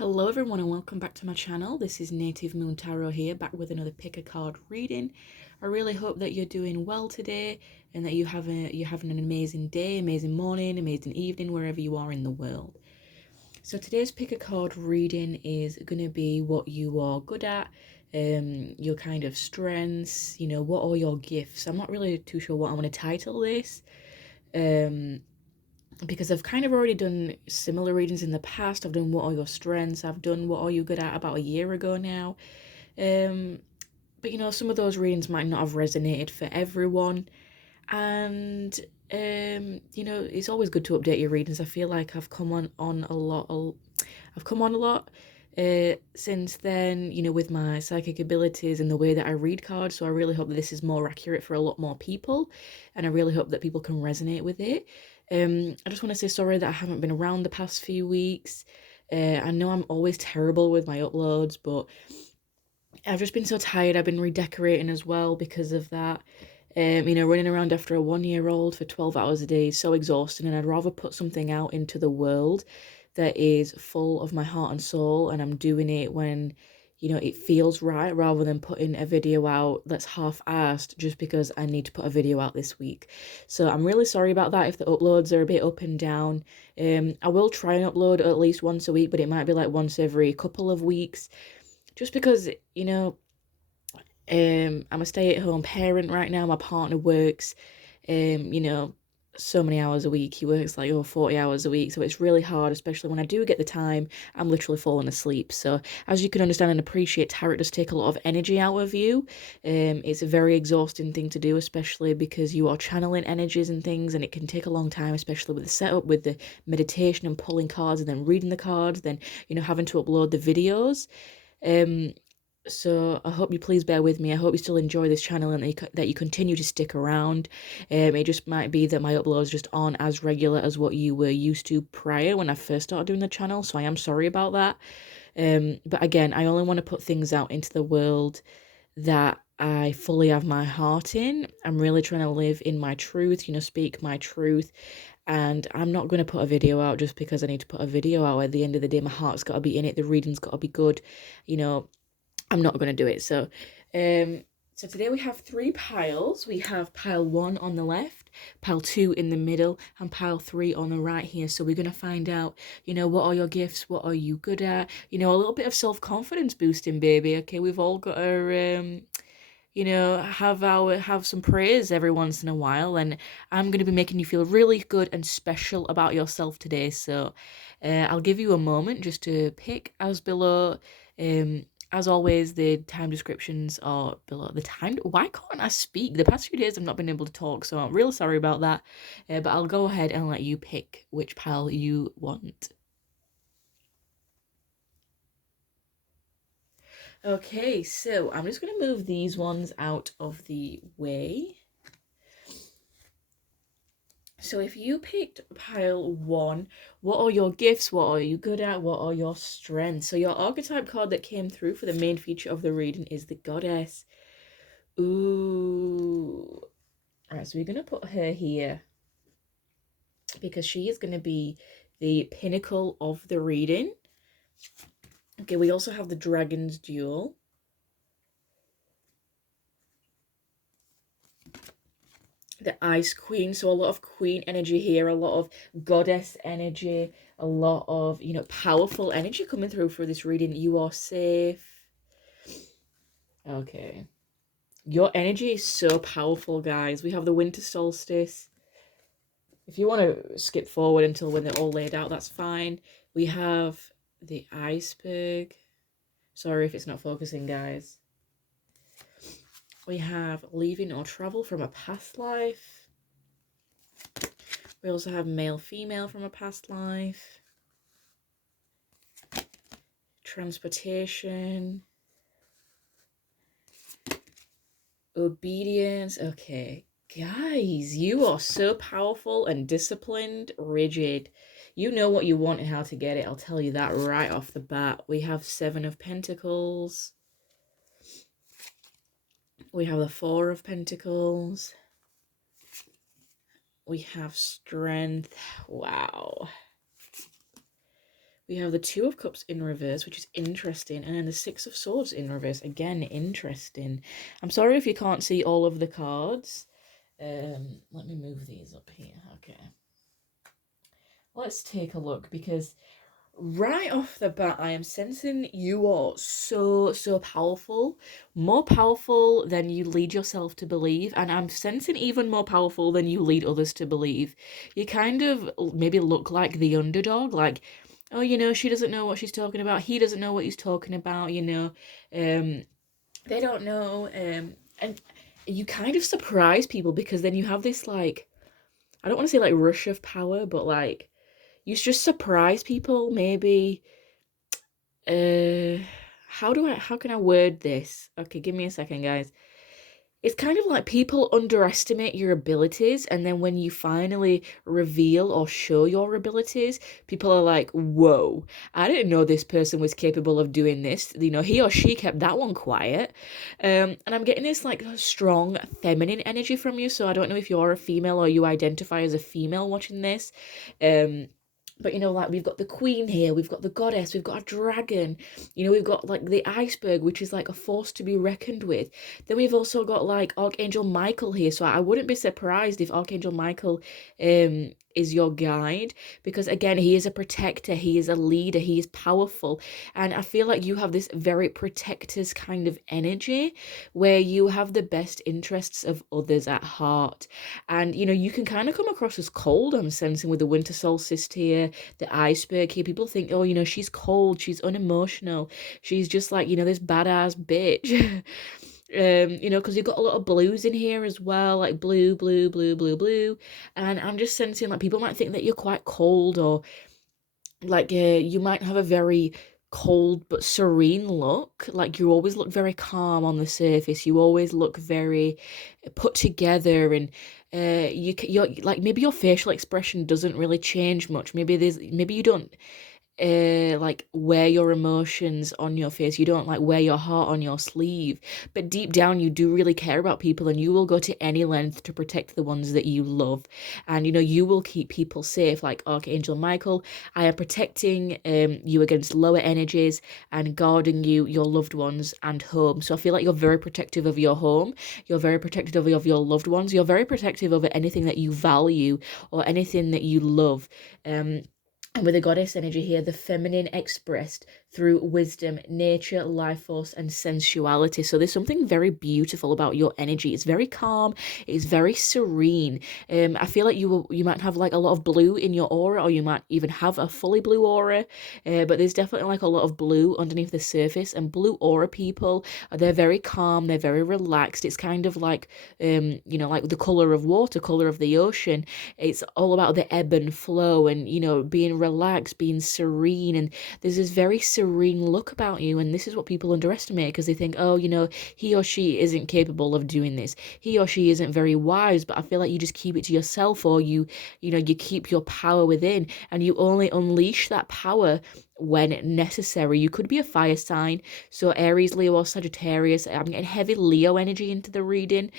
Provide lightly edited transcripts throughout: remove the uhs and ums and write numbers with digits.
Hello everyone and welcome back to my channel. This is Native Moon Tarot here, back with another pick a card reading. I really hope that you're doing well today and that you're having an amazing day, amazing morning, amazing evening, wherever you are in the world. So today's pick a card reading is going to be what you are good at, your kind of strengths, what are your gifts. I'm not really too sure what I'm going to title this. Because I've kind of already done similar readings in the past. I've done what are your strengths, I've done what are you good at about a year ago now. But some of those readings might not have resonated for everyone. And it's always good to update your readings. I feel like I've come on a lot. I've come on a lot since then, with my psychic abilities and the way that I read cards. So I really hope that this is more accurate for a lot more people, and I really hope that people can resonate with it. I just want to say sorry that I haven't been around the past few weeks. I know I'm always terrible with my uploads, but I've just been so tired. I've been redecorating as well because of that. Running around after a 1-year-old for 12 hours a day is so exhausting, and I'd rather put something out into the world that is full of my heart and soul, and I'm doing it when, it feels right, rather than putting a video out that's half-assed just because I need to put a video out this week. So I'm really sorry about that if the uploads are a bit up and down. I will try and upload at least once a week, but it might be like once every couple of weeks, just because, I'm a stay-at-home parent right now. My partner works, so many hours a week. He works like over 40 hours a week. So it's really hard, especially when I do get the time, I'm literally falling asleep. So as you can understand and appreciate, tarot does take a lot of energy out of you. It's a very exhausting thing to do, especially because you are channeling energies and things, and it can take a long time, especially with the setup, with the meditation and pulling cards and then reading the cards, then, having to upload the videos. So I hope you please bear with me. I hope you still enjoy this channel and that you continue to stick around. It just might be that my uploads just aren't as regular as what you were used to prior when I first started doing the channel, so I am sorry about that. But again, I only want to put things out into the world that I fully have my heart in. I'm really trying to live in my truth, speak my truth. And I'm not going to put a video out just because I need to put a video out. At the end of the day, my heart's got to be in it. The reading's got to be good. I'm not going to do it. So today we have 3 piles. We have pile 1 on the left, pile 2 in the middle, and pile 3 on the right here. So we're going to find out, what are your gifts? What are you good at? A little bit of self-confidence boosting, baby. Okay, we've all got to, have some praise every once in a while. And I'm going to be making you feel really good and special about yourself today. So I'll give you a moment just to pick as below. As always, the time descriptions are below. Why can't I speak? The past few days I've not been able to talk, so I'm really sorry about that. But I'll go ahead and let you pick which pile you want. Okay, so I'm just going to move these ones out of the way. So if you picked pile 1, what are your gifts? What are you good at? What are your strengths? So your archetype card that came through for the main feature of the reading is the Goddess. Ooh. All right, so we're going to put her here because she is going to be the pinnacle of the reading. Okay, we also have the Dragon's Duel. The Ice Queen, so a lot of queen energy here, a lot of goddess energy, a lot of, powerful energy coming through for this reading. You are safe. Okay. Your energy is so powerful, guys. We have the winter solstice. If you want to skip forward until when they're all laid out, that's fine. We have the iceberg. Sorry if it's not focusing, guys. We have leaving or travel from a past life. We also have male, female from a past life. Transportation. Obedience. Okay. Guys, you are so powerful and disciplined, rigid. You know what you want and how to get it. I'll tell you that right off the bat. We have 7 of Pentacles. We have the 4 of Pentacles. We have strength. Wow. We have the Two of Cups in reverse, which is interesting, and then the Six of Swords in reverse, again, interesting. I'm sorry if you can't see all of the cards. Let me move these up here. Okay. Let's take a look, because right off the bat, I am sensing you are so powerful, more powerful than you lead yourself to believe, and I'm sensing even more powerful than you lead others to believe. You kind of maybe look like the underdog, like, oh, she doesn't know what she's talking about, he doesn't know what he's talking about, they don't know, and you kind of surprise people, because then you have this, like, I don't want to say like rush of power, but like, you just surprise people, maybe. How can I word this? Okay, give me a second, guys. It's kind of like people underestimate your abilities, and then when you finally reveal or show your abilities, people are like, whoa, I didn't know this person was capable of doing this. He or she kept that one quiet. And I'm getting this like strong feminine energy from you, so I don't know if you're a female or you identify as a female watching this. But like, we've got the queen here, we've got the goddess, we've got a dragon, we've got like the iceberg, which is like a force to be reckoned with. Then we've also got like Archangel Michael here, so I wouldn't be surprised if Archangel Michael is your guide, because again, he is a protector, he is a leader, he is powerful, and I feel like you have this very protector's kind of energy, where you have the best interests of others at heart. And you can kind of come across as cold, I'm sensing, with the winter solstice here, the iceberg here. People think, oh, she's cold, she's unemotional, she's just like, this badass bitch. Because you've got a lot of blues in here as well, like blue, blue, blue, blue, blue. And I'm just sensing like people might think that you're quite cold, or like you might have a very cold but serene look. Like, you always look very calm on the surface, you always look very put together, and you're like, maybe your facial expression doesn't really change much. Maybe you don't like wear your emotions on your face, you don't like wear your heart on your sleeve, but deep down you do really care about people, and you will go to any length to protect the ones that you love. And you will keep people safe, like Archangel Michael. I am protecting you against lower energies and guarding you, your loved ones, and home. So I feel like you're very protective of your home, you're very protective of your loved ones, you're very protective over anything that you value or anything that you love. And with the goddess energy here, the feminine expressed through wisdom, nature, life force, and sensuality. So there's something very beautiful about your energy. It's very calm. It's very serene. I feel like you might have like a lot of blue in your aura, or you might even have a fully blue aura. But there's definitely like a lot of blue underneath the surface. And blue aura people, they're very calm. They're very relaxed. It's kind of like, like the color of water, color of the ocean. It's all about the ebb and flow, and being relaxed, being serene, and there's this very serene look about you. And this is what people underestimate, because they think, oh, he or she isn't capable of doing this, he or she isn't very wise. But I feel like you just keep it to yourself, or you keep your power within, and you only unleash that power when necessary. You could be a fire sign, so Aries, Leo, or Sagittarius. I'm getting heavy Leo energy into the reading.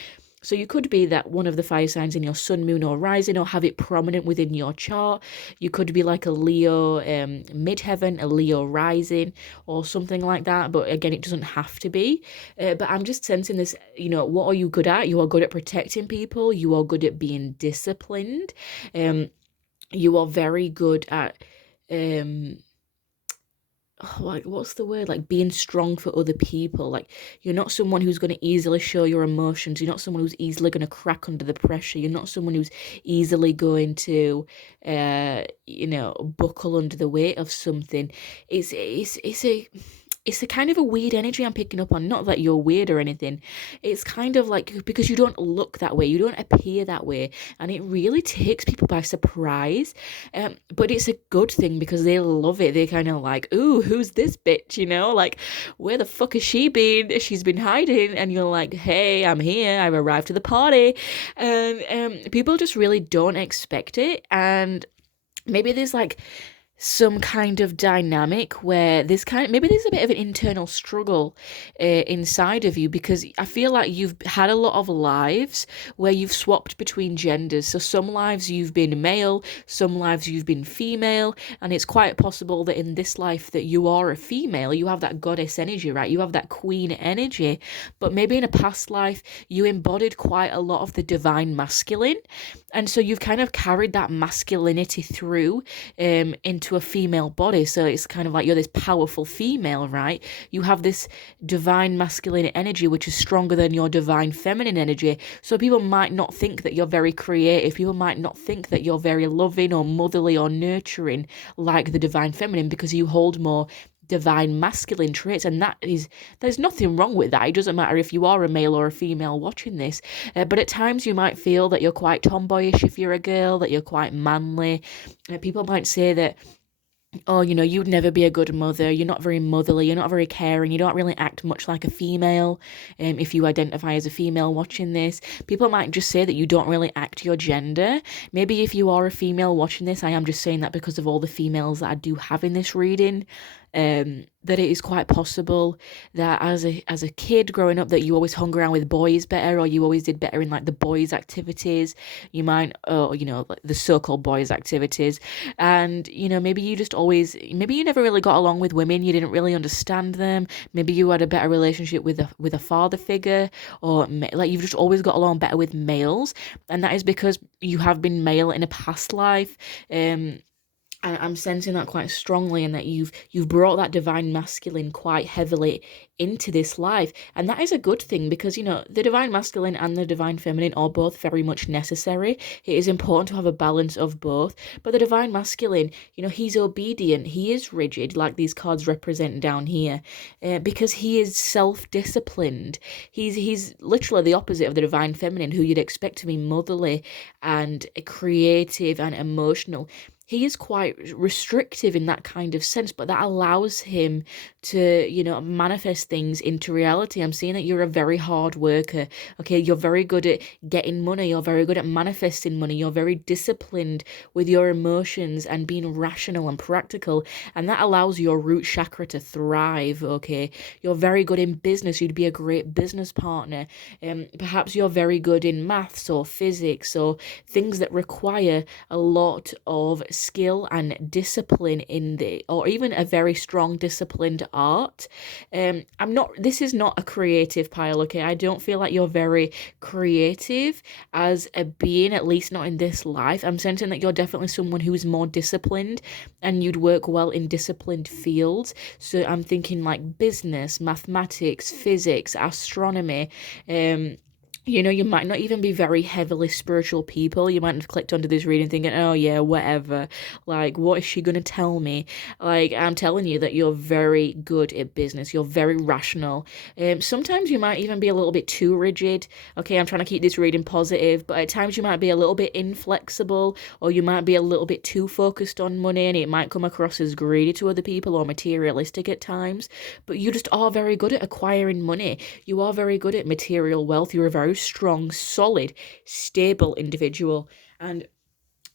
So you could be that one of the fire signs in your sun, moon, or rising, or have it prominent within your chart. You could be like a Leo midheaven, a Leo rising, or something like that. But again, it doesn't have to be. But I'm just sensing this, what are you good at? You are good at protecting people. You are good at being disciplined. You are very good at like, what's the word, like being strong for other people. Like, you're not someone who's going to easily show your emotions, you're not someone who's easily going to crack under the pressure, you're not someone who's easily going to buckle under the weight of something. It's a kind of a weird energy I'm picking up on. Not that you're weird or anything. It's kind of like, because you don't look that way, you don't appear that way, and it really takes people by surprise. But it's a good thing, because they love it. They kind of like, ooh, who's this bitch? Like, where the fuck has she been? She's been hiding. And you're like, hey, I'm here. I've arrived to the party. And people just really don't expect it. And maybe there's like some kind of dynamic where maybe there's a bit of an internal struggle inside of you, because I feel like you've had a lot of lives where you've swapped between genders. So some lives you've been male, some lives you've been female, and it's quite possible that in this life that you are a female. You have that goddess energy, right? You have that queen energy, but maybe in a past life you embodied quite a lot of the divine masculine, and so you've kind of carried that masculinity through into a female body. So it's kind of like you're this powerful female, right? You have this divine masculine energy, which is stronger than your divine feminine energy. So people might not think that you're very creative. People might not think that you're very loving or motherly or nurturing like the divine feminine, because you hold more divine masculine traits, and there's nothing wrong with that. It doesn't matter if you are a male or a female watching this, but at times you might feel that you're quite tomboyish if you're a girl, that you're quite manly. People might say that, oh, you'd never be a good mother, you're not very motherly, you're not very caring, you don't really act much like a female. If you identify as a female watching this, people might just say that you don't really act your gender. Maybe if you are a female watching this, I am just saying that because of all the females that I do have in this reading, that it is quite possible that as a kid growing up, that you always hung around with boys better, or you always did better in like the boys' activities. You might, like the so-called boys' activities, and maybe maybe you never really got along with women. You didn't really understand them. Maybe you had a better relationship with a father figure, or like you've just always got along better with males, and that is because you have been male in a past life. I'm sensing that quite strongly, and that you've brought that divine masculine quite heavily into this life, and that is a good thing, because the divine masculine and the divine feminine are both very much necessary. It is important to have a balance of both, but the divine masculine, he's obedient, he is rigid, like these cards represent down here, because he is self-disciplined. He's literally the opposite of the divine feminine, who you'd expect to be motherly and creative and emotional. He is quite restrictive in that kind of sense, but that allows him to, manifest things into reality. I'm seeing that you're a very hard worker. Okay, you're very good at getting money. You're very good at manifesting money. You're very disciplined with your emotions and being rational and practical. And that allows your root chakra to thrive, okay? You're very good in business. You'd be a great business partner. Perhaps you're very good in maths or physics or things that require a lot of skill and discipline or even a very strong disciplined art. This is not a creative pile, okay? I don't feel like you're very creative as a being, at least not in this life. I'm sensing that you're definitely someone who is more disciplined, and you'd work well in disciplined fields. So I'm thinking like business, mathematics, physics, astronomy. You might not even be very heavily spiritual people. You might have clicked onto this reading thinking, oh yeah, whatever. Like, what is she going to tell me? Like, I'm telling you that you're very good at business. You're very rational. Sometimes you might even be a little bit too rigid. Okay, I'm trying to keep this reading positive, but at times you might be a little bit inflexible, or you might be a little bit too focused on money, and it might come across as greedy to other people or materialistic at times. But you just are very good at acquiring money. You are very good at material wealth. You're a very strong, solid, stable individual, and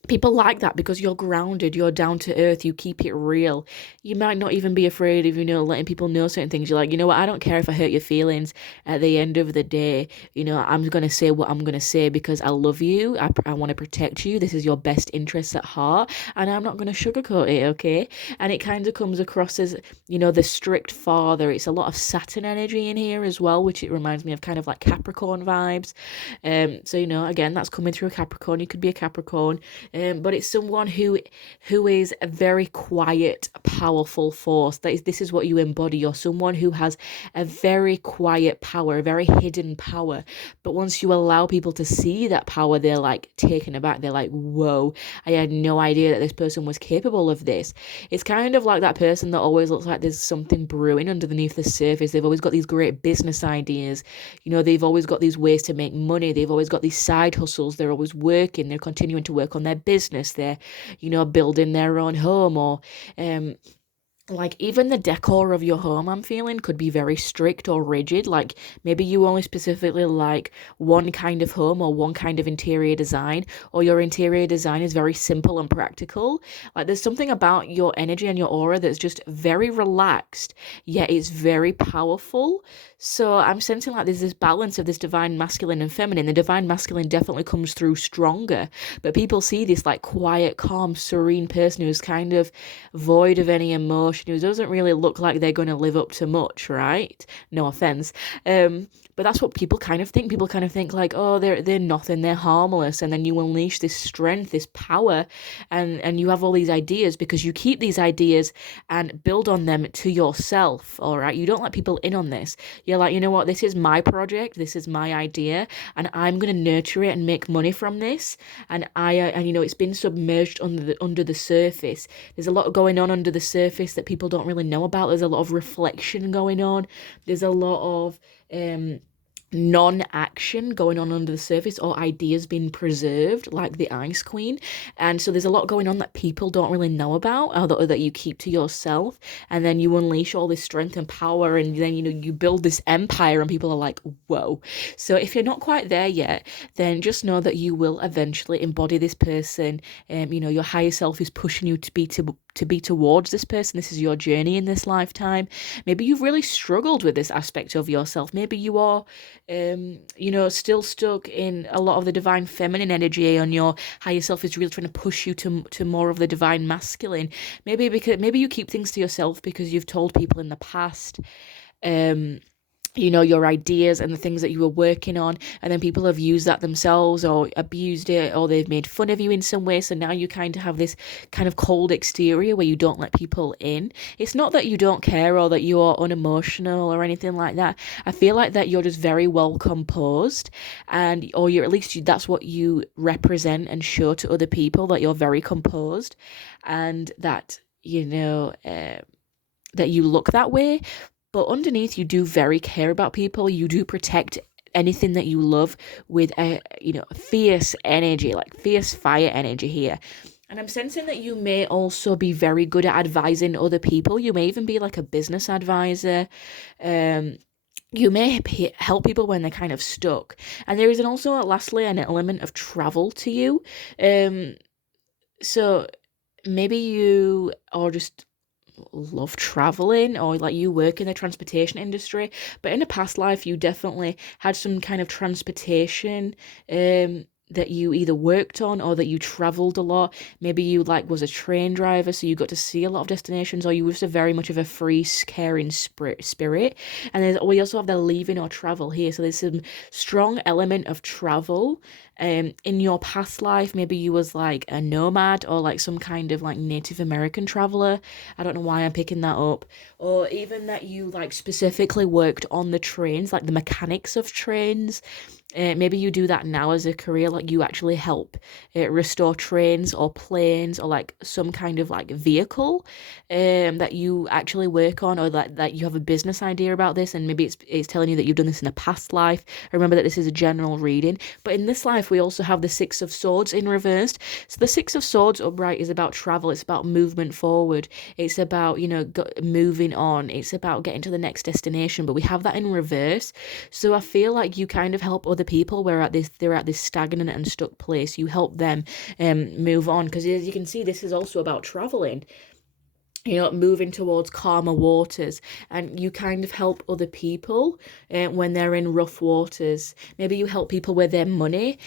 people like that because you're grounded, you're down to earth, you keep it real. You might not even be afraid of, letting people know certain things. You're like, you know what, I don't care if I hurt your feelings. At the end of the day, I'm going to say what I'm going to say because I love you. I want to protect you. This is your best interests at heart. And I'm not going to sugarcoat it, okay? And it kind of comes across as, the strict father. It's a lot of Saturn energy in here as well, which it reminds me of kind of like Capricorn vibes. So, again, that's coming through a Capricorn. You could be a Capricorn. But it's someone who is a very quiet, powerful force. This is what you embody. You're someone who has a very quiet power, a very hidden power. But once you allow people to see that power, they're like taken aback. They're like, whoa, I had no idea that this person was capable of this. It's kind of like that person that always looks like there's something brewing underneath the surface. They've always got these great business ideas. They've always got these ways to make money. They've always got these side hustles. They're always working. They're continuing to work on their business. They're, building their own home, or like even the decor of your home, I'm feeling, could be very strict or rigid. Like maybe you only specifically like one kind of home or one kind of interior design, or your interior design is very simple and practical. Like there's something about your energy and your aura that's just very relaxed, yet it's very powerful. So I'm sensing like there's this balance of this divine masculine and feminine. The divine masculine definitely comes through stronger, but people see this like quiet, calm, serene person who's kind of void of any emotion, who doesn't really look like they're going to live up to much, right? No offense. But that's what people kind of think. People kind of think like, oh, they're nothing, they're harmless, and then you unleash this strength, this power, and you have all these ideas because you keep these ideas and build on them to yourself. All right, you don't let people in on this. You're like, you know what, this is my project, this is my idea, and I'm gonna nurture it and make money from this. And and you know, it's been submerged under the surface. There's a lot going on under the surface that people don't really know about. There's a lot of reflection going on. There's a lot of non-action going on under the surface, or ideas being preserved like the Ice Queen. And so there's a lot going on that people don't really know about, or that you keep to yourself, and then you unleash all this strength and power, and then, you know, you build this empire and people are like, whoa. So if you're not quite there yet, then just know that you will eventually embody this person. You know, your higher self is pushing you to be towards this person. This is your journey in this lifetime. Maybe you've really struggled with this aspect of yourself. Maybe you are you know, still stuck in a lot of the divine feminine energy, and your higher self is really trying to push you to more of the divine masculine. Maybe you keep things to yourself because you've told people in the past, you know, your ideas and the things that you were working on, and then people have used that themselves or abused it, or they've made fun of you in some way. So now you kind of have this kind of cold exterior where you don't let people in. It's not that you don't care or that you're unemotional or anything like that. I feel like that you're just very well composed, and or you're, at least that's what you represent and show to other people, that you're very composed, and that, you know, that you look that way. But underneath, you do very care about people. You do protect anything that you love with a, you know, fierce energy, like fierce fire energy here. And I'm sensing that you may also be very good at advising other people. You may even be like a business advisor. You may help people when they're kind of stuck. And there is also, lastly, an element of travel to you. So maybe you are just love traveling, or like you work in the transportation industry, but in a past life you definitely had some kind of transportation that you either worked on or that you traveled a lot. Maybe you like was a train driver, so you got to see a lot of destinations, or you were just a very much of a free caring spirit. And we also have the leaving or travel here, so there's some strong element of travel. In your past life, maybe you was like a nomad or like some kind of like Native American traveler. I don't know why I'm picking that up. Or even that you like specifically worked on the trains, like the mechanics of trains. Maybe you do that now as a career, like you actually help restore trains or planes or like some kind of like vehicle that you actually work on, or that you have a business idea about this, and maybe it's telling you that you've done this in a past life. Remember that this is a general reading, but in this life we also have the Six of Swords in reversed. So the Six of Swords upright is about travel, it's about movement forward, it's about, you know, moving on, it's about getting to the next destination, but we have that in reverse. So I feel like you kind of help other people where they're at this stagnant and stuck place. You help them move on, because as you can see, this is also about traveling, you know, moving towards calmer waters, and you kind of help other people when they're in rough waters. Maybe you help people with their money.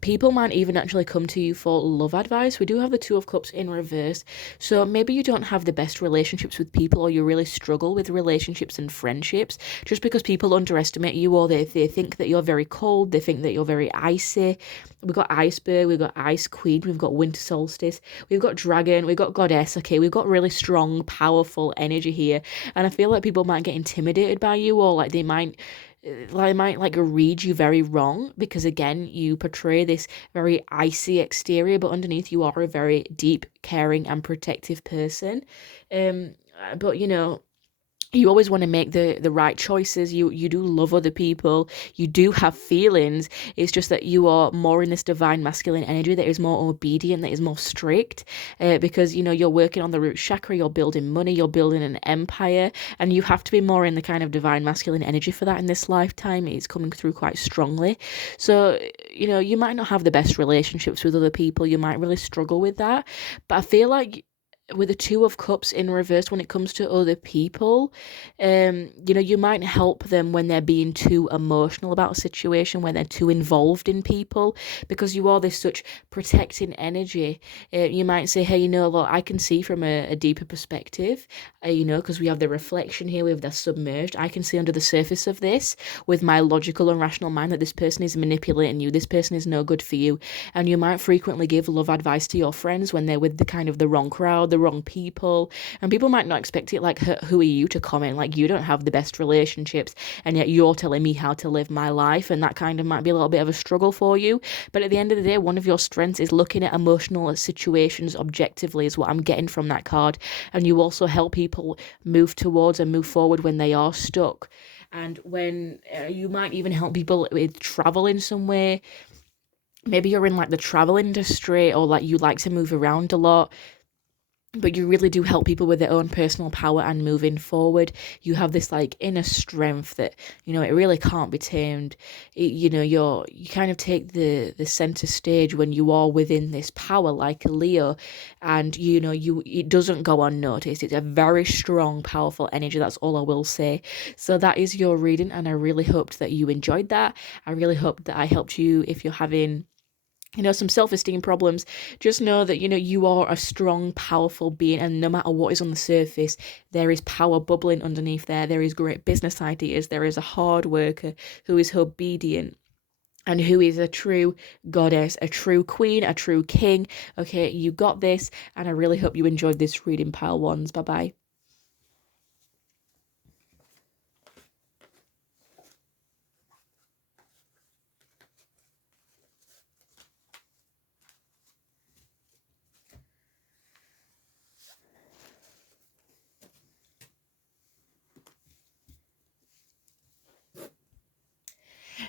People might even actually come to you for love advice. We do have the Two of Cups in reverse. So maybe you don't have the best relationships with people, or you really struggle with relationships and friendships just because people underestimate you, or they think that you're very cold. They think that you're very icy. We've got Iceberg, we've got Ice Queen, we've got Winter Solstice, we've got Dragon, we've got Goddess. Okay, we've got really strong, powerful energy here. And I feel like people might get intimidated by you, or like they might like read you very wrong, because again, you portray this very icy exterior, but underneath you are a very deep, caring and protective person. But you know, you always want to make the right choices. You do love other people. You do have feelings. It's just that you are more in this divine masculine energy that is more obedient, that is more strict, because you're working on the root chakra, you're building money, you're building an empire, and you have to be more in the kind of divine masculine energy for that in this lifetime. It's coming through quite strongly. So you might not have the best relationships with other people. You might really struggle with that, but I feel like with the Two of Cups in reverse, when it comes to other people, you might help them when they're being too emotional about a situation, when they're too involved in people, because you are this such protecting energy. You might say, hey, look, I can see from a deeper perspective, because we have the reflection here, we have the submerged. I can see under the surface of this with my logical and rational mind that this person is manipulating you. This person is no good for you. And you might frequently give love advice to your friends when they're with the kind of the wrong crowd, the wrong people, and people might not expect it. Like, who are you to comment? Like, you don't have the best relationships, and yet you're telling me how to live my life, and that kind of might be a little bit of a struggle for you. But at the end of the day, one of your strengths is looking at emotional situations objectively, is what I'm getting from that card. And you also help people move towards and move forward when they are stuck. And when you might even help people with travel in some way. Maybe you're in like the travel industry, or like you like to move around a lot, but you really do help people with their own personal power and moving forward. You have this like inner strength that it really can't be tamed. You kind of take the center stage when you are within this power, like a Leo, and it doesn't go unnoticed. It's a very strong, powerful energy. That's all I will say. So that is your reading, and I really hoped that you enjoyed that. I really hope that I helped you if you're having some self-esteem problems. Just know that, you are a strong, powerful being, and no matter what is on the surface, there is power bubbling underneath there. There is great business ideas. There is a hard worker who is obedient and who is a true goddess, a true queen, a true king. Okay, you got this, and I really hope you enjoyed this reading, pile ones. Bye-bye.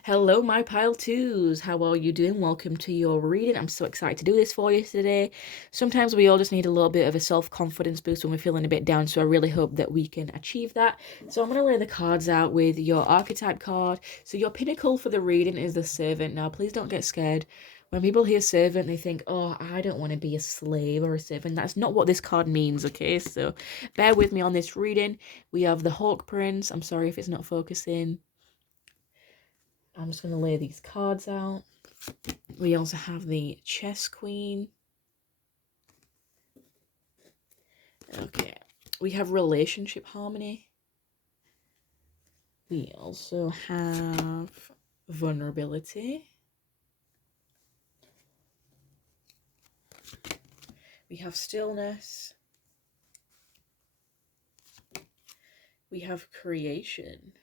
Hello, my pile twos. How are you doing? Welcome to your reading. I'm so excited to do this for you today. Sometimes we all just need a little bit of a self-confidence boost when we're feeling a bit down, so I really hope that we can achieve that. So I'm going to lay the cards out with your archetype card. So your pinnacle for the reading is the Servant. Now, please don't get scared. When people hear servant, they think, oh, I don't want to be a slave or a servant. That's not what this card means, okay? So bear with me on this reading. We have the Hawk Prince. I'm sorry if it's not focusing. I'm just going to lay these cards out. We also have the Chess Queen. Okay. We have Relationship Harmony. We also have Vulnerability. We have Stillness. We have Creation.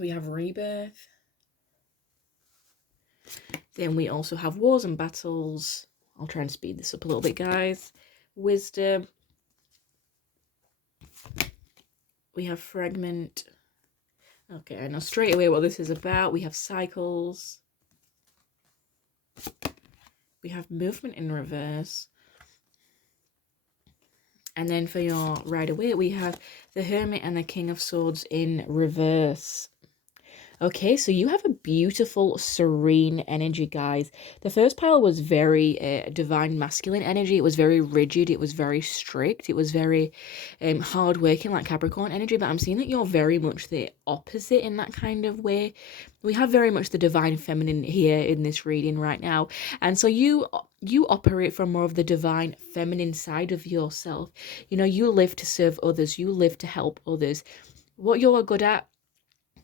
We have Rebirth. Then we also have Wars and Battles. I'll try and speed this up a little bit, guys. Wisdom. We have Fragment. Okay, I know straight away what this is about. We have Cycles. We have Movement in Reverse. And then for your Rider-Waite, we have the Hermit and the King of Swords in reverse. Okay, so you have a beautiful, serene energy, guys. The first pile was very divine masculine energy. It was very rigid. It was very strict. It was very hardworking, like Capricorn energy. But I'm seeing that you're very much the opposite in that kind of way. We have very much the divine feminine here in this reading right now. And so you operate from more of the divine feminine side of yourself. You live to serve others. You live to help others. What you're good at,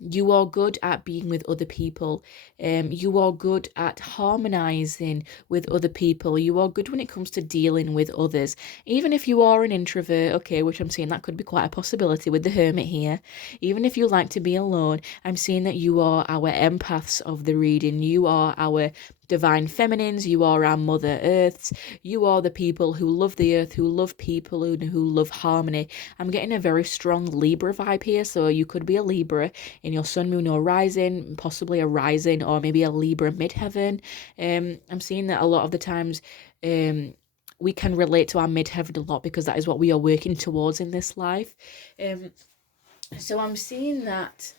you are good at being with other people. You are good at harmonizing with other people. You are good when it comes to dealing with others. Even if you are an introvert, okay, which I'm seeing that could be quite a possibility with the Hermit here. Even if you like to be alone, I'm seeing that you are our empaths of the reading. You are our divine feminines, you are our mother earths, you are the people who love the earth, who love people, who love harmony. I'm getting a very strong Libra vibe here, so you could be a Libra in your sun, moon, or rising, possibly a rising, or maybe a Libra midheaven. I'm seeing that a lot of the times we can relate to our midheaven a lot because that is what we are working towards in this life. So I'm seeing that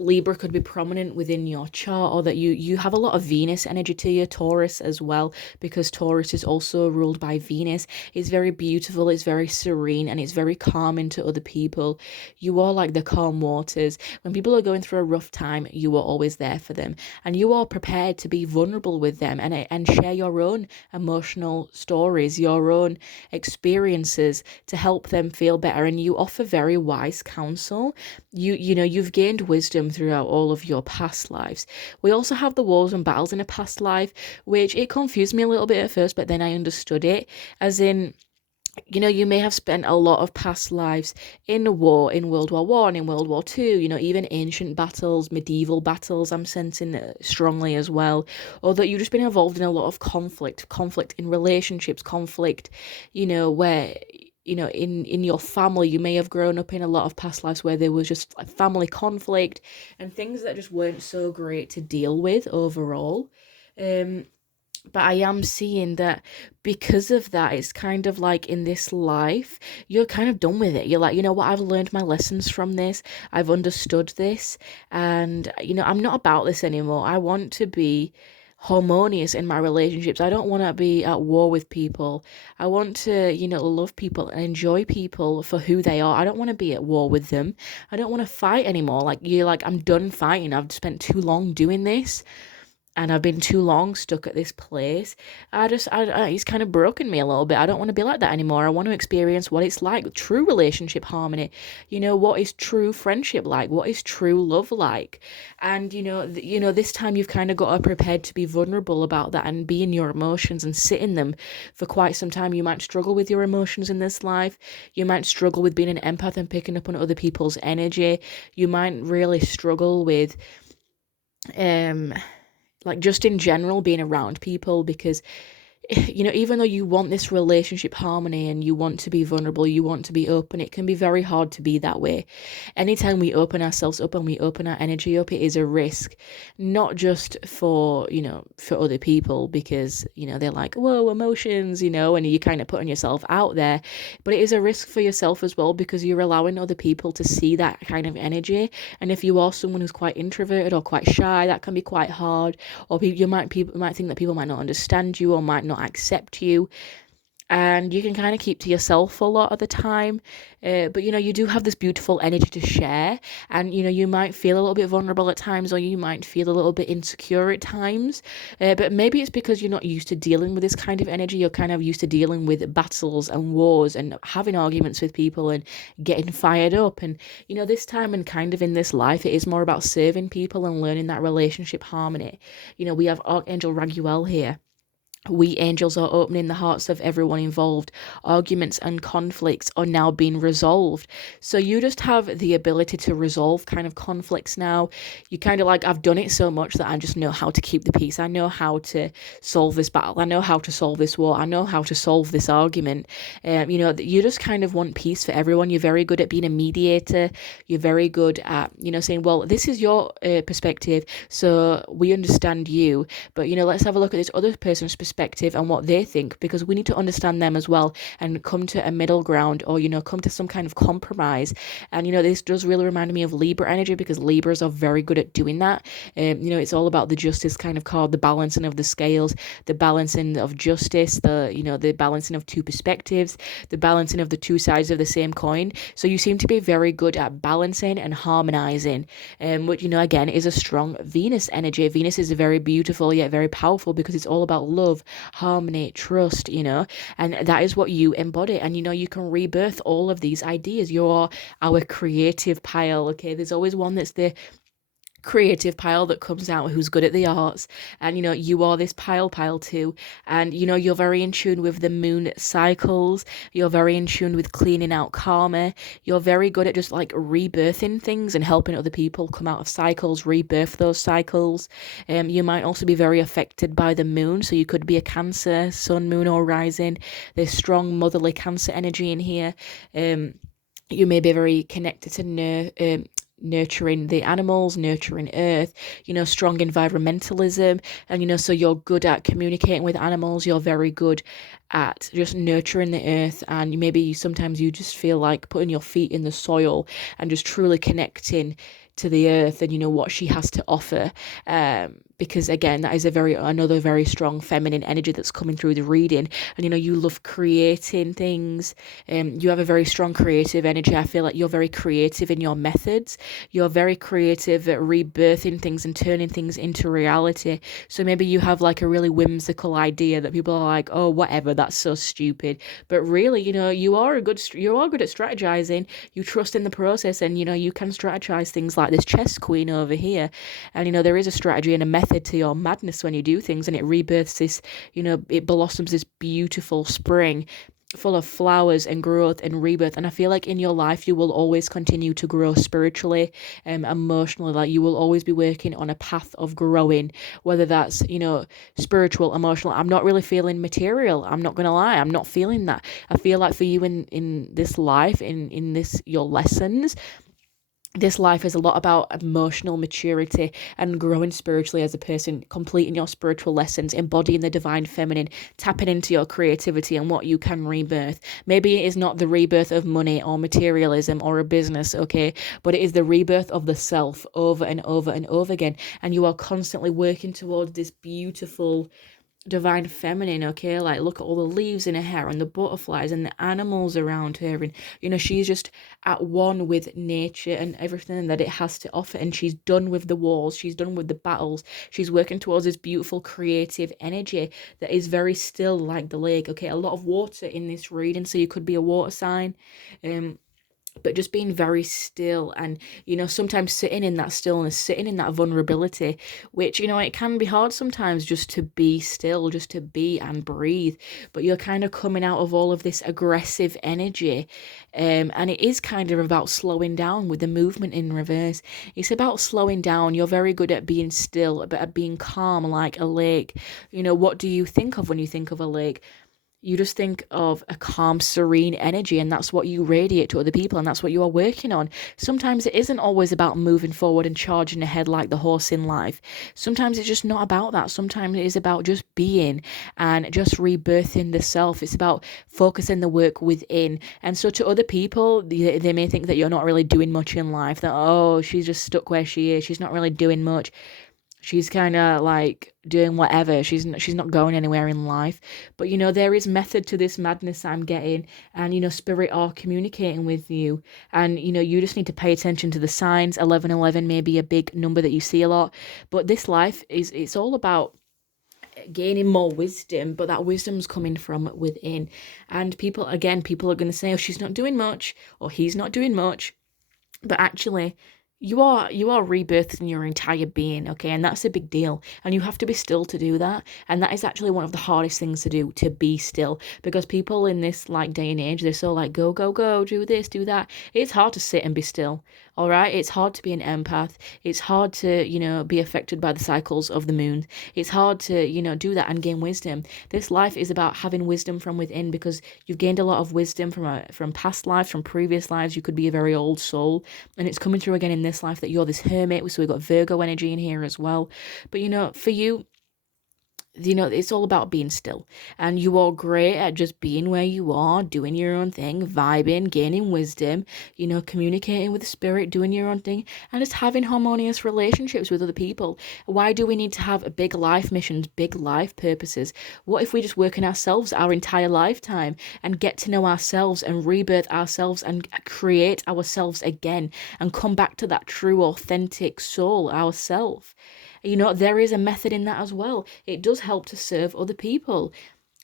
Libra could be prominent within your chart, or that you have a lot of Venus energy to you, Taurus as well, because Taurus is also ruled by Venus. It's very beautiful, it's very serene, and it's very calming to other people. You are like the calm waters. When people are going through a rough time, you are always there for them, and you are prepared to be vulnerable with them and share your own emotional stories, your own experiences to help them feel better. And you offer very wise counsel. You've gained wisdom throughout all of your past lives. We also have the wars and battles in a past life, which it confused me a little bit at first, but then I understood it, as in, you may have spent a lot of past lives in war, in World War One, in World War Two, even ancient battles, medieval battles, I'm sensing strongly as well. Or that you've just been involved in a lot of conflict in relationships, conflict, where in your family, you may have grown up in a lot of past lives where there was just like family conflict and things that just weren't so great to deal with overall. But I am seeing that because of that, it's kind of like in this life, you're kind of done with it. You're like, you know what, I've learned my lessons from this. I've understood this. And, I'm not about this anymore. I want to be harmonious in my relationships. I don't want to be at war with people. I want to, love people and enjoy people for who they are. I don't want to be at war with them. I don't want to fight anymore. Like, you're like, I'm done fighting. I've spent too long doing this, and I've been too long stuck at this place. It's kind of broken me a little bit. I don't want to be like that anymore. I want to experience what it's like, true relationship harmony. What is true friendship like? What is true love like? And, this time you've kind of got to prepared to be vulnerable about that and be in your emotions and sit in them for quite some time. You might struggle with your emotions in this life. You might struggle with being an empath and picking up on other people's energy. You might really struggle with, like, just in general being around people, because even though you want this relationship harmony and you want to be vulnerable, you want to be open, it can be very hard to be that way. Anytime we open ourselves up and we open our energy up, it is a risk, not just for other people, because they're like, whoa, emotions, and you kind of putting yourself out there, but it is a risk for yourself as well, because you're allowing other people to see that kind of energy. And if you are someone who's quite introverted or quite shy, that can be quite hard. Or people might think that people might not understand you or might not accept you, and you can kind of keep to yourself a lot of the time. But you do have this beautiful energy to share, and you might feel a little bit vulnerable at times, or you might feel a little bit insecure at times, but maybe it's because you're not used to dealing with this kind of energy. You're kind of used to dealing with battles and wars and having arguments with people and getting fired up. And this time and kind of in this life, it is more about serving people and learning that relationship harmony. We have Archangel Raguel here. We angels are opening the hearts of everyone involved. Arguments and conflicts are now being resolved. So you just have the ability to resolve kind of conflicts now. You kind of like, I've done it so much that I just know how to keep the peace. I know how to solve this battle. I know how to solve this war. I know how to solve this argument. You just kind of want peace for everyone. You're very good at being a mediator. You're very good at, saying, well, this is your perspective, so we understand you. But, let's have a look at this other person's perspective and what they think, because we need to understand them as well and come to a middle ground, or come to some kind of compromise. And this does really remind me of Libra energy, because Libras are very good at doing that. It's all about the justice kind of card, the balancing of the scales, the balancing of justice, the balancing of two perspectives, the balancing of the two sides of the same coin. So you seem to be very good at balancing and harmonizing, which again is a strong Venus energy. Venus is very beautiful yet very powerful, because it's all about love, harmony, trust, and that is what you embody. And you can rebirth all of these ideas. You're our creative pile. Okay, there's always one that's the creative pile that comes out who's good at the arts, and you are this pile too, and you're very in tune with the moon cycles, you're very in tune with cleaning out karma, you're very good at just like rebirthing things and helping other people come out of cycles, rebirth those cycles. You might also be very affected by the moon, so you could be a Cancer sun, moon, or rising. There's strong motherly Cancer energy in here. You may be very connected to nurturing the animals, nurturing earth, strong environmentalism. And, so you're good at communicating with animals. You're very good at just nurturing the earth. And maybe sometimes you just feel like putting your feet in the soil and just truly connecting to the earth and what she has to offer, because again, that is another very strong feminine energy that's coming through the reading. And you love creating things, you have a very strong creative energy. I feel like you're very creative in your methods, you're very creative at rebirthing things and turning things into reality. So maybe you have like a really whimsical idea that people are like, oh, whatever, that's so stupid, but really, you are good at strategizing. You trust in the process, and you can strategize things like this chess queen over here. And there is a strategy and a method to your madness when you do things, and it rebirths this, it blossoms this beautiful spring full of flowers and growth and rebirth. And I feel like in your life you will always continue to grow spiritually, emotionally. Like you will always be working on a path of growing, whether that's spiritual, emotional. I'm not really feeling material, I'm not gonna lie, I'm not feeling that. I feel like for you in this life, in this your lessons, this life is a lot about emotional maturity and growing spiritually as a person, completing your spiritual lessons, embodying the divine feminine, tapping into your creativity and what you can rebirth. Maybe it is not the rebirth of money or materialism or a business, okay, but it is the rebirth of the self over and over and over again. And you are constantly working towards this beautiful divine feminine, okay? Like look at all the leaves in her hair and the butterflies and the animals around her, and she's just at one with nature and everything that it has to offer. And she's done with the wars, she's done with the battles, she's working towards this beautiful creative energy that is very still, like the lake. Okay, a lot of water in this reading, so you could be a water sign, but just being very still, and sometimes sitting in that stillness, sitting in that vulnerability, which it can be hard sometimes just to be still, just to be and breathe. But you're kind of coming out of all of this aggressive energy, and it is kind of about slowing down with the movement in reverse. It's about slowing down. You're very good at being still, but at being calm like a lake. What do you think of when you think of a lake? You just think of a calm, serene energy, and that's what you radiate to other people, and that's what you are working on. Sometimes it isn't always about moving forward and charging ahead like the horse in life. Sometimes it's just not about that. Sometimes it is about just being and just rebirthing the self. It's about focusing the work within. And so to other people, they may think that you're not really doing much in life, that, oh, she's just stuck where she is, she's not really doing much. She's kind of like doing whatever. She's not going anywhere in life. But there is method to this madness I'm getting, and spirit are communicating with you, and you just need to pay attention to the signs. 1111 may be a big number that you see a lot, but this life it's all about gaining more wisdom, but that wisdom's coming from within. And people are going to say, oh, she's not doing much, or he's not doing much, but actually you are rebirthing your entire being, okay? And that's a big deal, and you have to be still to do that. And that is actually one of the hardest things to do, to be still, because people in this like day and age, they're so like go go go, do this, do that. It's hard to sit and be still. All right, it's hard to be an empath. It's hard to be affected by the cycles of the moon. It's hard to do that and gain wisdom. This life is about having wisdom from within, because you've gained a lot of wisdom from past lives, from previous lives. You could be a very old soul, and it's coming through again in this life that you're this hermit. So we've got Virgo energy in here as well. But for you, it's all about being still, and you are great at just being where you are, doing your own thing, vibing, gaining wisdom, communicating with the spirit, doing your own thing, and just having harmonious relationships with other people. Why do we need to have big life missions, big life purposes? What if we just work in ourselves our entire lifetime and get to know ourselves and rebirth ourselves and create ourselves again and come back to that true, authentic soul, ourself? There is a method in that as well. It does help to serve other people.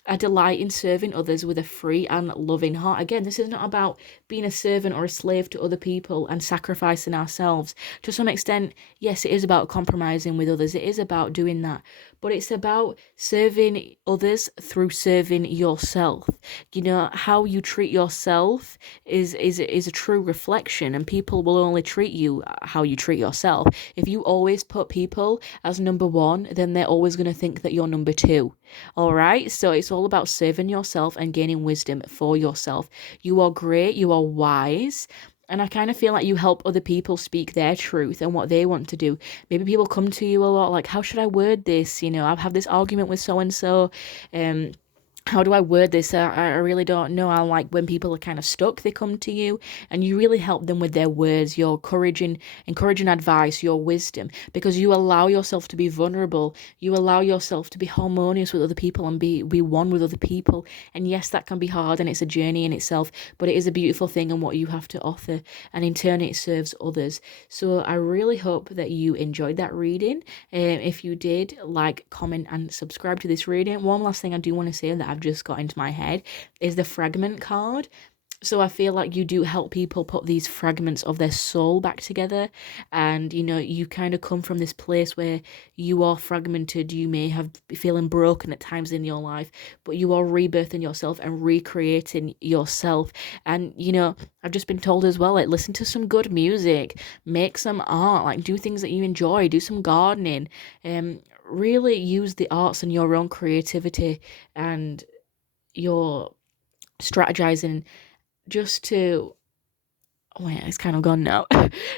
a delight in serving others with a free and loving heart. Again, this is not about being a servant or a slave to other people and sacrificing ourselves. To some extent, yes, it is about compromising with others. It is about doing that. But it's about serving others through serving yourself. You know, how you treat yourself is a true reflection, and people will only treat you how you treat yourself. If you always put people as number one, then they're always going to think that you're number two. All right, so it's all about serving yourself and gaining wisdom for yourself. You are great, you are wise, and I kind of feel like you help other people speak their truth and what they want to do. Maybe people come to you a lot like, how should I word this? You know, I've had this argument with so and so. How do I word this? I really don't know. I like when people are kind of stuck, they come to you and you really help them with their words, your encouraging advice, your wisdom, because you allow yourself to be vulnerable. You allow yourself to be harmonious with other people and be one with other people. And yes, that can be hard and it's a journey in itself, but it is a beautiful thing and what you have to offer. And in turn, it serves others. So I really hope that you enjoyed that reading. If you did, like, comment and subscribe to this reading. One last thing I do want to say that I've just got into my head is the fragment card. So I feel like you do help people put these fragments of their soul back together. And, you know, you kind of come from this place where you are fragmented. You may have feeling broken at times in your life, but you are rebirthing yourself and recreating yourself. And, you know, I've just been told as well, like, listen to some good music, make some art, like, do things that you enjoy, do some gardening, really use the arts and your own creativity and your strategizing just to, oh yeah, it's kind of gone now.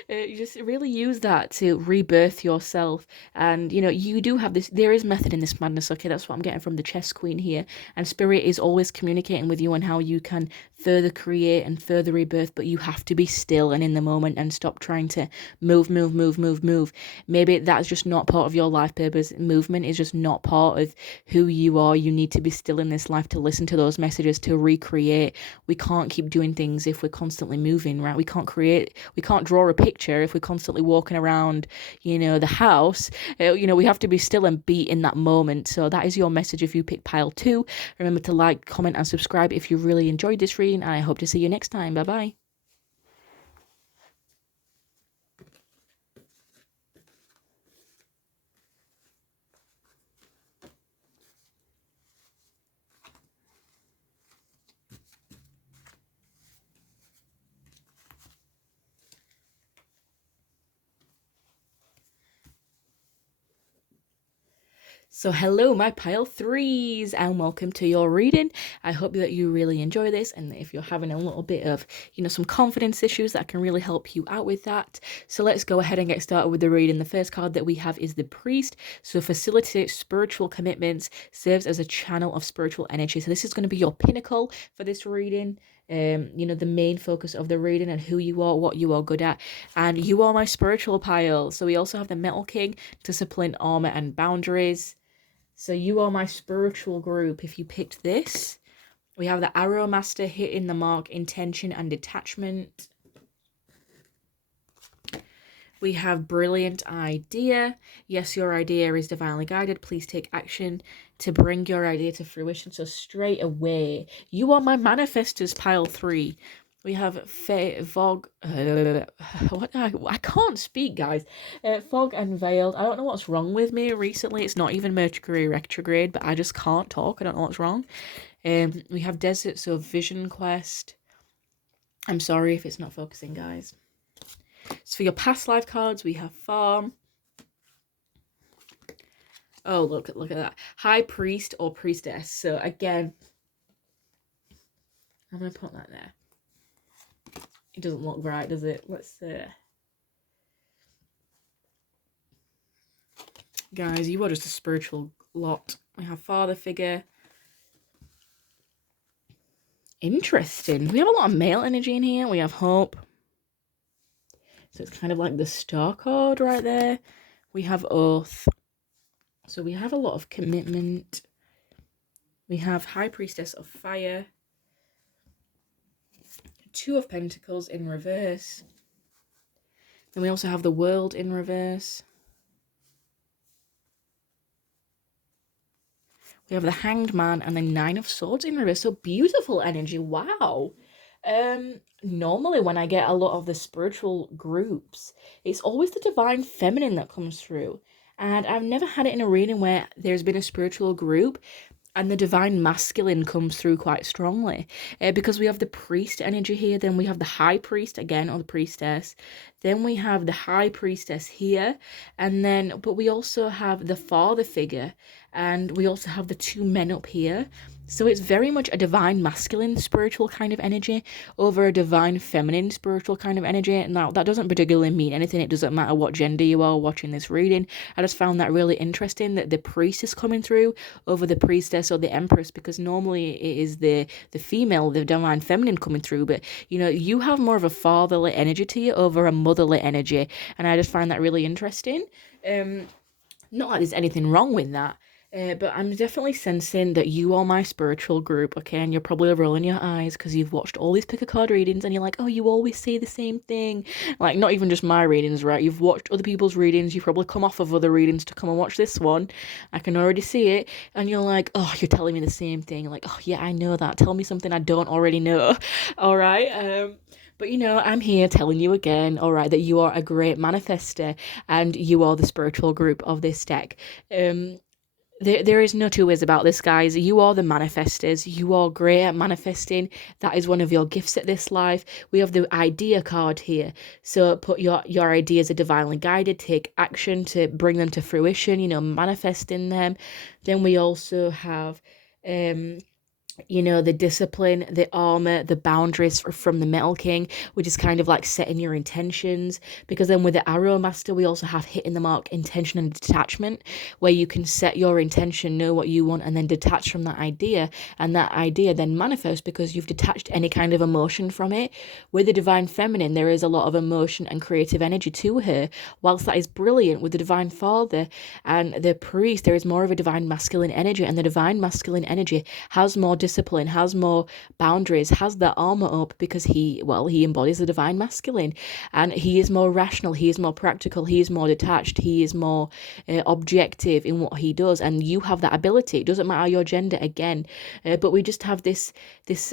You just really use that to rebirth yourself. And, you know, you do have this, there is method in this madness, okay? That's what I'm getting from the chess queen here. And spirit is always communicating with you on how you can further create and further rebirth, but you have to be still and in the moment and stop trying to move. Maybe that's just not part of your life purpose. Movement is just not part of who you are. You need to be still in this life to listen to those messages, to recreate. We can't keep doing things if we're constantly moving, right? We can't draw a picture if we're constantly walking around, you know, the house. You know, we have to be still and be in that moment. So that is your message if you pick pile 2. Remember to like, comment and subscribe if you really enjoyed this reading, and I hope to see you next time. Bye bye. So hello, my pile 3s, and welcome to your reading. I hope that you really enjoy this, and if you're having a little bit of, you know, some confidence issues, that can really help you out with that. So let's go ahead and get started with the reading. The first card that we have is the Priest. So facilitates spiritual commitments, serves as a channel of spiritual energy. So this is going to be your pinnacle for this reading. You know, the main focus of the reading and who you are, what you are good at, and you are my spiritual pile. So we also have the Metal King, discipline, armor, and boundaries. So you are my spiritual group if you picked this. We have the Arrow Master, hitting the mark, intention and detachment. We have brilliant idea. Yes, your idea is divinely guided. Please take action to bring your idea to fruition. So straight away, you are my manifestors, pile 3. We have Fog. I can't speak, guys. Fog and Veiled. I don't know what's wrong with me recently. It's not even Mercury retrograde, but I just can't talk. I don't know what's wrong. We have Desert, so Vision Quest. I'm sorry if it's not focusing, guys. So for your past life cards, we have Farm. Oh, look at that. High Priest or Priestess. So again, I'm going to put that there. It doesn't look right, does it? Let's guys, you are just a spiritual lot. We have Father Figure. Interesting. We have a lot of male energy in here. We have Hope. So it's kind of like the Star card right there. We have Oath. So we have a lot of commitment. We have High Priestess of Fire. 2 of Pentacles in reverse. Then we also have the World in reverse. We have the Hanged Man and the Nine of Swords in reverse. So beautiful energy. Wow. Normally when I get a lot of the spiritual groups, it's always the divine feminine that comes through. And I've never had it in a reading where there's been a spiritual group and the divine masculine comes through quite strongly, because we have the priest energy here, then we have the high priest again, or the priestess, then we have the high priestess here, and then but we also have the father figure, and we also have the two men up here. So it's very much a divine masculine spiritual kind of energy over a divine feminine spiritual kind of energy. Now, that doesn't particularly mean anything. It doesn't matter what gender you are watching this reading. I just found that really interesting that the priest is coming through over the priestess or the empress, because normally it is the female, the divine feminine coming through. But, you have more of a fatherly energy to you over a motherly energy. And I just find that really interesting. Not like there's anything wrong with that. But I'm definitely sensing that you are my spiritual group, okay? And you're probably rolling your eyes because you've watched all these pick a card readings and you're like, oh, you always say the same thing. Like, not even just my readings, right? You've watched other people's readings. You've probably come off of other readings to come and watch this one. I can already see it. And you're like, oh, you're telling me the same thing. Like, oh, yeah, I know that. Tell me something I don't already know. All right. But I'm here telling you again, all right, that you are a great manifester and you are the spiritual group of this deck. There is no two ways about this, guys. You are the manifestors. You are great at manifesting. That is one of your gifts at this life. We have the idea card here. So put your ideas are divinely guided. Take action to bring them to fruition, manifesting them. Then we also have the discipline, the armor, the boundaries from the Metal King, which is kind of like setting your intentions. Because then with the Arrow Master, we also have hitting the mark, intention and detachment, where you can set your intention, know what you want, and then detach from that idea. And that idea then manifests because you've detached any kind of emotion from it. With the Divine Feminine, there is a lot of emotion and creative energy to her. Whilst that is brilliant with the Divine Father and the Priest, there is more of a Divine Masculine energy. And the Divine Masculine energy has more discipline, has more boundaries, has that armor up because he embodies the divine masculine, and he is more rational, he is more practical, he is more detached, he is more objective in what he does, and you have that ability. It doesn't matter your gender again, but we just have this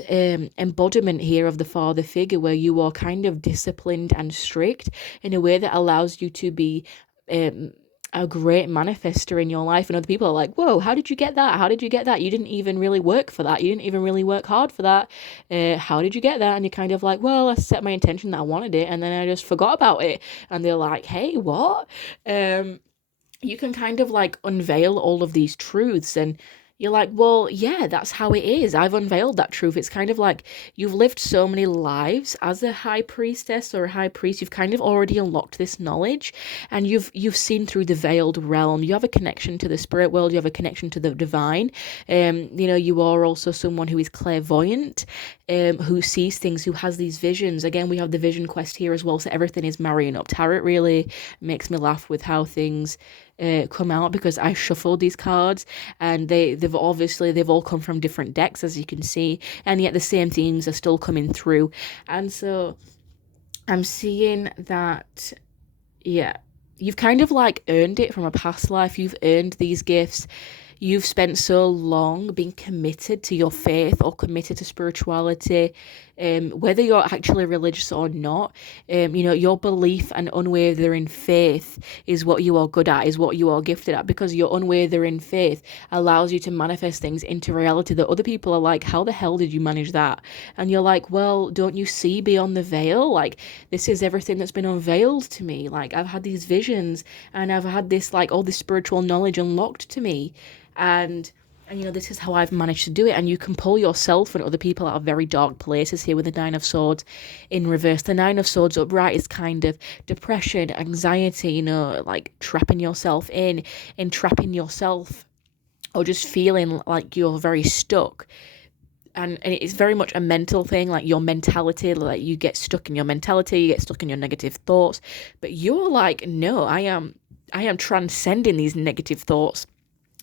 embodiment here of the father figure where you are kind of disciplined and strict in a way that allows you to be a great manifester in your life. And other people are like, whoa, how did you get that? How did you get that? You didn't even really work for that. You didn't even really work hard for that. How did you get that? And you're kind of like, well, I set my intention that I wanted it and then I just forgot about it. And they're like, hey, what? You can kind of like unveil all of these truths, and you're like, well, yeah, that's how it is. I've unveiled that truth. It's kind of like you've lived so many lives as a high priestess or a high priest. You've kind of already unlocked this knowledge, and you've seen through the veiled realm. You have a connection to the spirit world. You have a connection to the divine. You are also someone who is clairvoyant, who sees things, who has these visions. Again, we have the vision quest here as well. So everything is marrying up. Tarot really makes me laugh with how things come out, because I shuffled these cards and they've all come from different decks, as you can see, and yet the same themes are still coming through. And so I'm seeing that, yeah, you've kind of like earned it from a past life. You've earned these gifts. You've spent so long being committed to your faith or committed to spirituality, whether you're actually religious or not. Your belief and unwavering faith is what you are good at, is what you are gifted at, because your unwavering faith allows you to manifest things into reality that other people are like, how the hell did you manage that? And you're like, well, don't you see beyond the veil? Like, this is everything that's been unveiled to me. Like, I've had these visions and I've had this, like, all this spiritual knowledge unlocked to me. And this is how I've managed to do it. And you can pull yourself and other people out of very dark places here with the Nine of Swords in reverse. The Nine of Swords upright is kind of depression, anxiety, like trapping yourself entrapping yourself, or just feeling like you're very stuck. And it's very much a mental thing, like your mentality, like you get stuck in your mentality, you get stuck in your negative thoughts. But you're like, no, I am transcending these negative thoughts,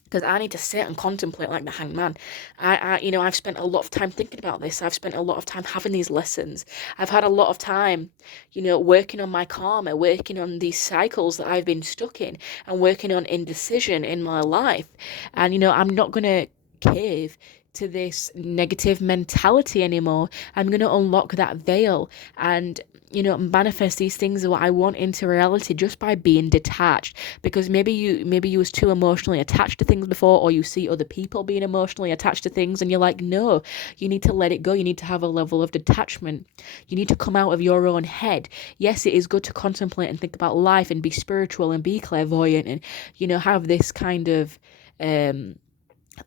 because I need to sit and contemplate like the Hanged Man. I've spent a lot of time thinking about this. I've spent a lot of time having these lessons. I've had a lot of time, working on my karma, working on these cycles that I've been stuck in, and working on indecision in my life. And, I'm not going to cave to this negative mentality anymore. I'm going to unlock that veil and, manifest these things that I want into reality just by being detached. Because maybe you was too emotionally attached to things before, or you see other people being emotionally attached to things and you're like, no, you need to let it go. You need to have a level of detachment. You need to come out of your own head. Yes, it is good to contemplate and think about life and be spiritual and be clairvoyant and, have this kind of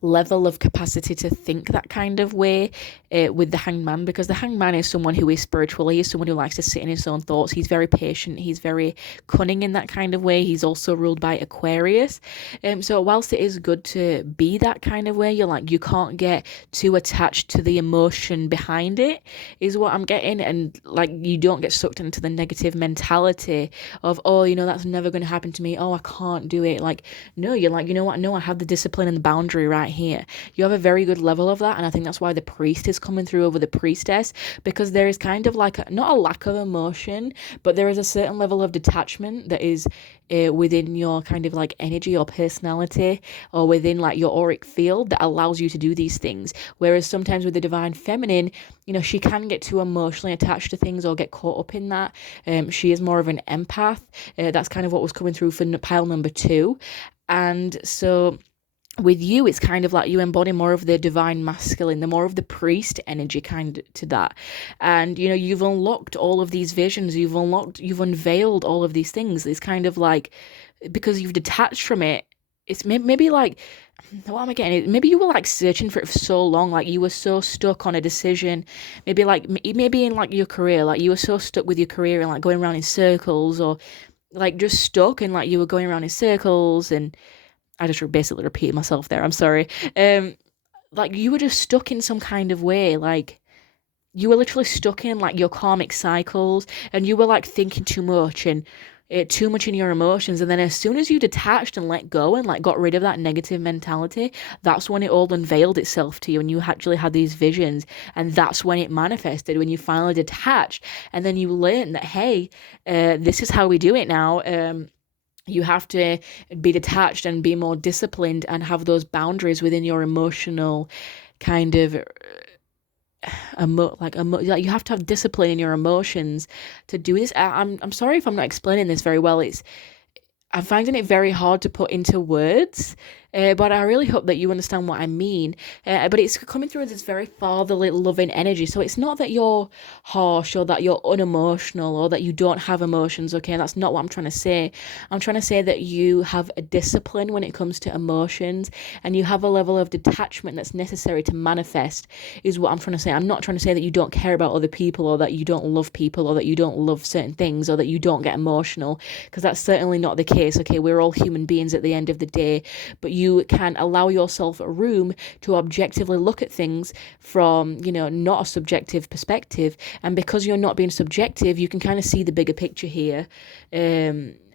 level of capacity to think that kind of way with the Hanged Man, because the Hanged Man is someone who is spiritual. He is someone who likes to sit in his own thoughts. He's very patient. He's very cunning in that kind of way. He's also ruled by Aquarius. So whilst it is good to be that kind of way, you can't get too attached to the emotion behind it, is what I'm getting. And you don't get sucked into the negative mentality of, oh, that's never going to happen to me. Oh, I can't do it. No, you're like, you know what? No, I have the discipline and the boundary right here. You have a very good level of that, and I think that's why the priest is coming through over the priestess, because there is kind of not a lack of emotion, but there is a certain level of detachment that is within your kind of energy or personality, or within your auric field, that allows you to do these things. Whereas sometimes with the divine feminine, she can get too emotionally attached to things or get caught up in that. She is more of an empath. That's kind of what was coming through for pile number 2. And so with you, it's kind of you embody more of the divine masculine, the more of the priest energy kind to that. And, you've unlocked all of these visions, you've unveiled all of these things. It's kind of because you've detached from it, it's maybe what am I getting? Maybe you were searching for it for so long, you were so stuck on a decision. Maybe maybe in your career, you were so stuck with your career and going around in circles, or just stuck and you were going around in circles. And I just basically repeated myself there. I'm sorry. You were just stuck in some kind of way. You were literally stuck in your karmic cycles, and you were thinking too much and too much in your emotions. And then as soon as you detached and let go and got rid of that negative mentality, that's when it all unveiled itself to you, and you actually had these visions. And that's when it manifested, when you finally detached, and then you learned that, hey, this is how we do it now. You have to be detached and be more disciplined and have those boundaries within your emotional kind of you have to have discipline in your emotions to do this. I'm sorry if I'm not explaining this very well. I'm finding it very hard to put into words, but I really hope that you understand what I mean. But it's coming through as this very fatherly, loving energy. So it's not that you're harsh or that you're unemotional or that you don't have emotions, okay? That's not what I'm trying to say. I'm trying to say that you have a discipline when it comes to emotions, and you have a level of detachment that's necessary to manifest, is what I'm trying to say. I'm not trying to say that you don't care about other people, or that you don't love people, or that you don't love certain things, or that you don't get emotional, because that's certainly not the case. Okay, we're all human beings at the end of the day, but you can allow yourself a room to objectively look at things from, not a subjective perspective. And because you're not being subjective, you can kind of see the bigger picture here.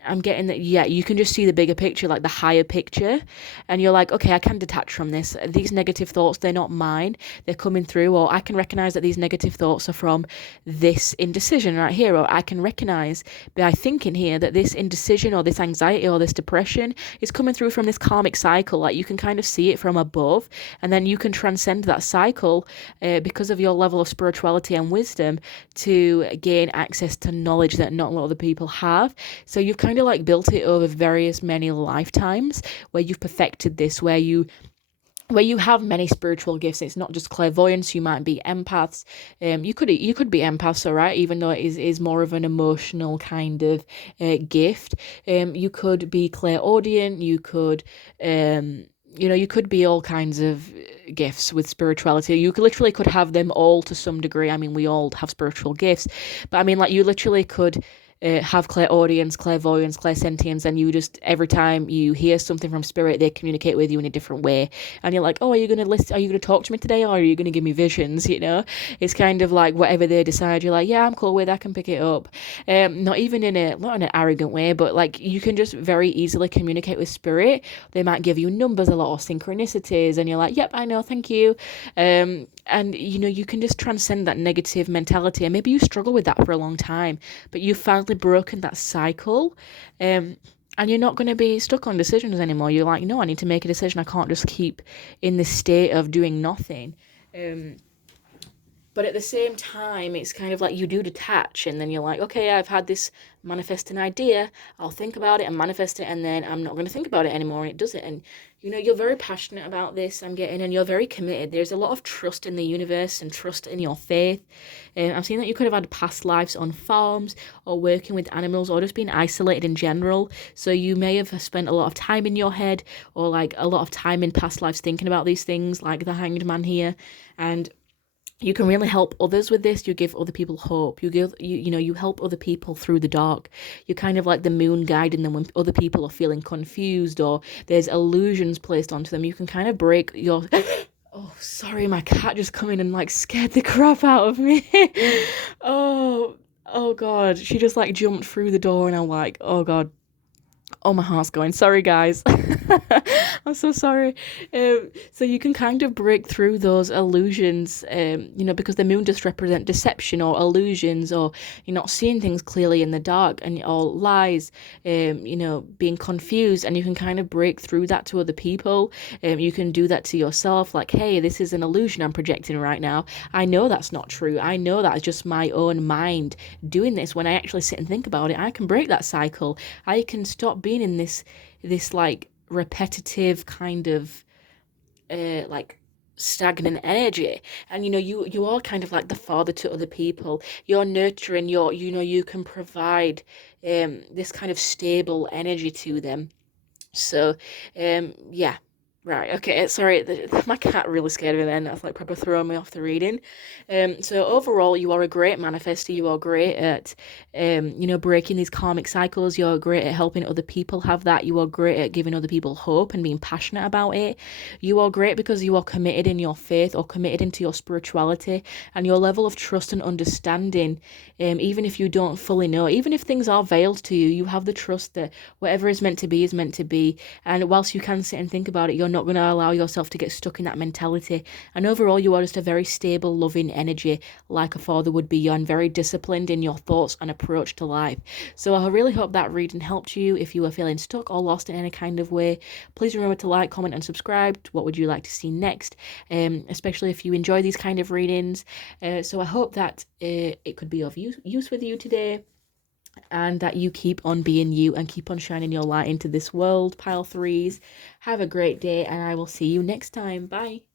I'm getting that, yeah, you can just see the bigger picture, the higher picture, and you're like, okay, I can detach from this. These negative thoughts, they're not mine, they're coming through. Or I can recognize that these negative thoughts are from this indecision right here. Or I can recognize by thinking here that this indecision or this anxiety or this depression is coming through from this karmic cycle. You can kind of see it from above, and then you can transcend that cycle because of your level of spirituality and wisdom, to gain access to knowledge that not a lot of the people have. So you've kind of built it over many lifetimes, where you've perfected this, where you have many spiritual gifts. It's not just clairvoyance. You might be empaths. You could be empaths, all right, even though it is more of an emotional kind of gift. You could be clairaudient. You could you could be all kinds of gifts with spirituality. You literally could have them all to some degree. I mean, we all have spiritual gifts, but I mean, you literally could have clairaudience, clairvoyance, clairsentience, and you just, every time you hear something from spirit, they communicate with you in a different way, and you're like, oh, are you going to talk to me today, or are you going to give me visions? It's kind of whatever they decide, you're like, yeah, I'm cool with, I can pick it up. Not in an arrogant way, but you can just very easily communicate with spirit. They might give you numbers a lot, or synchronicities, and you're like, yep, I know, thank you. And you can just transcend that negative mentality, and maybe you struggle with that for a long time, but you've finally broken that cycle. And you're not going to be stuck on decisions anymore. You're like, no, I need to make a decision. I can't just keep in this state of doing nothing. But at the same time, it's kind of like you do detach, and then you're like, okay, I've had this manifesting idea. I'll think about it and manifest it, and then I'm not going to think about it anymore, and it does it. And you're very passionate about this. I'm getting, and you're very committed. There's a lot of trust in the universe and trust in your faith. I'm seeing that you could have had past lives on farms or working with animals or just being isolated in general. So you may have spent a lot of time in your head or like a lot of time in past lives thinking about these things, like the Hanged Man here, and you can really help others with this. You give other people hope. You help other people through the dark. You're kind of like the moon guiding them when other people are feeling confused or there's illusions placed onto them. You can kind of break your oh, sorry, my cat just come in and like scared the crap out of me. Oh god, she just like jumped through the door and I'm like, oh god. Oh, my heart's going. Sorry, guys. I'm so sorry. So you can kind of break through those illusions, because the moon just represent deception or illusions, or you're not seeing things clearly in the dark, and all lies, being confused, and you can kind of break through that to other people. You can do that to yourself, like, hey, this is an illusion I'm projecting right now. I know that's not true. I know that's just my own mind doing this. When I actually sit and think about it, I can break that cycle. I can stop being in this like repetitive kind of like stagnant energy. And you are kind of like the father to other people. You're nurturing, you can provide this kind of stable energy to them. So yeah. Right, okay, sorry, my cat really scared me then. That's like proper throwing me off the reading. So overall, you are a great manifester. You are great at, breaking these karmic cycles. You're great at helping other people have that. You are great at giving other people hope and being passionate about it. You are great because you are committed in your faith or committed into your spirituality and your level of trust and understanding. Even if you don't fully know, even if things are veiled to you, you have the trust that whatever is meant to be is meant to be. And whilst you can sit and think about it, you're not going to allow yourself to get stuck in that mentality. And overall, you are just a very stable, loving energy, like a father would be. You're very disciplined in your thoughts and approach to life. So I really hope that reading helped you. If you were feeling stuck or lost in any kind of way, please remember to like, comment, and subscribe. What would you like to see next? Especially if you enjoy these kind of readings. So I hope that it could be of use with you today, and that you keep on being you and keep on shining your light into this world, pile threes. Have a great day, and I will see you next time. Bye.